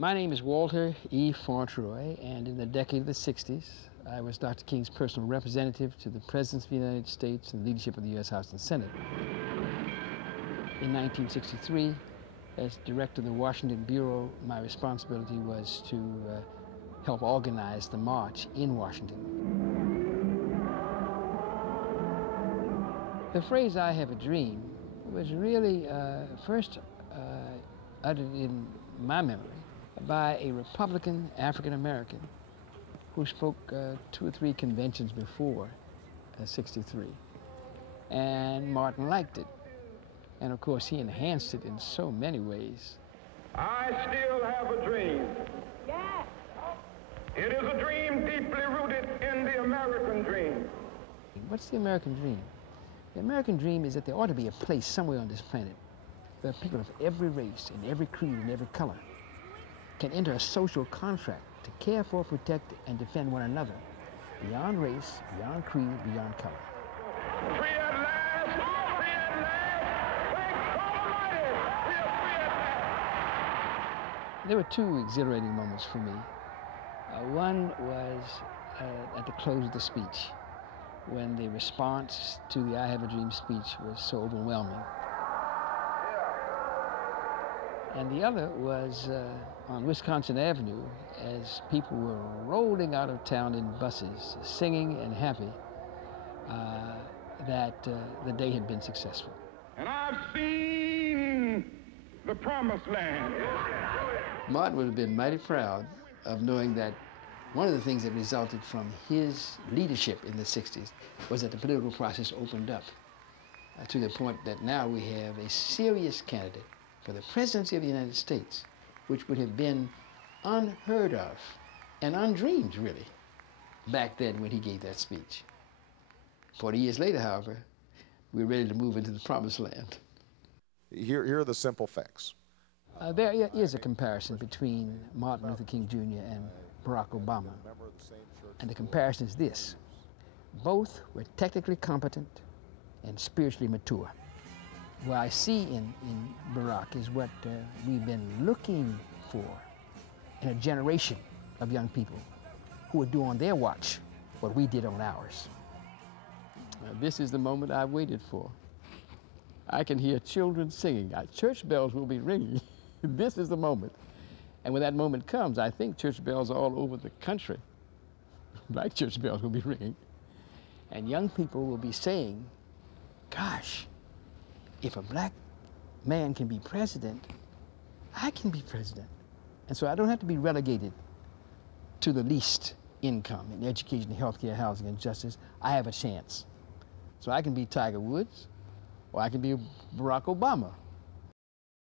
My name is Walter E. Fauntroy, and in the decade of the 60s, I was Dr. King's personal representative to the Presidency of the United States and the leadership of the U.S. House and Senate. In 1963, as director of the Washington Bureau, my responsibility was to help organize the march in Washington. The phrase, "I have a dream," was really first uttered in my memory by a Republican African-American who spoke 2 or 3 conventions before '63. And Martin liked it. And of course, he enhanced it in so many ways. I still have a dream. Yes. It is a dream deeply rooted in the American dream. What's the American dream? The American dream is that there ought to be a place somewhere on this planet where people of every race and every creed and every color can enter a social contract to care for, protect, and defend one another beyond race, beyond creed, beyond color. Free at last! Free at last! Thank God Almighty! We are free at last! There were 2 exhilarating moments for me. One was at the close of the speech, when the response to the "I Have a Dream" speech was so overwhelming. And the other was on Wisconsin Avenue, as people were rolling out of town in buses, singing and happy that the day had been successful. And I've seen the promised land. Martin would have been mighty proud of knowing that one of the things that resulted from his leadership in the 60s was that the political process opened up to the point that now we have a serious candidate for the presidency of the United States, which would have been unheard of and undreamed, really, back then when he gave that speech. 40 years later, however, we're ready to move into the promised land. Here are the simple facts. There is a comparison between Martin Luther King Jr. and Barack Obama. And the comparison is this: both were technically competent and spiritually mature. What I see in Barack is what we've been looking for in a generation of young people who would do on their watch what we did on ours. This is the moment I've waited for. I can hear children singing. Church bells will be ringing. This is the moment. And when that moment comes, I think church bells all over the country, black church bells, will be ringing. And young people will be saying, gosh, if a black man can be president, I can be president. And so I don't have to be relegated to the least income in education, healthcare, housing, and justice. I have a chance. So I can be Tiger Woods, or I can be Barack Obama.